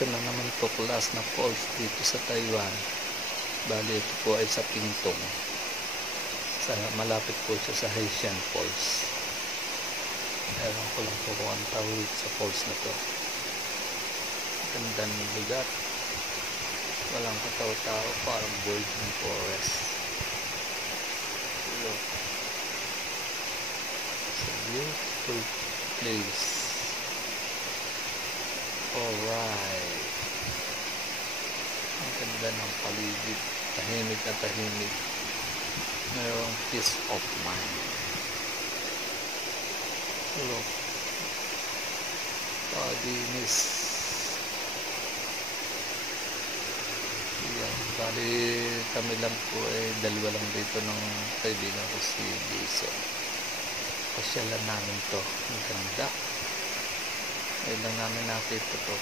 isa na naman po class na falls dito sa Taiwan. Bali ito po ay sa Pingtung. Malapit po siya sa Haitian Falls. Ewan ko lang po kung ang tawag sa falls na to. Ganda ng lugar. Walang kataw-tao, parang virgin forest. Look. It's a beautiful place. Alright. Ang ganda ng paligid. Tahimik na tahimik. Mayroong peace of mind. Look. Padinis. Yan. Bali kami lang po dalawa lang dito ng kaibigan ko si Jason. Pasyalan namin to. Ang ganda. Ngayon lang namin nakita to.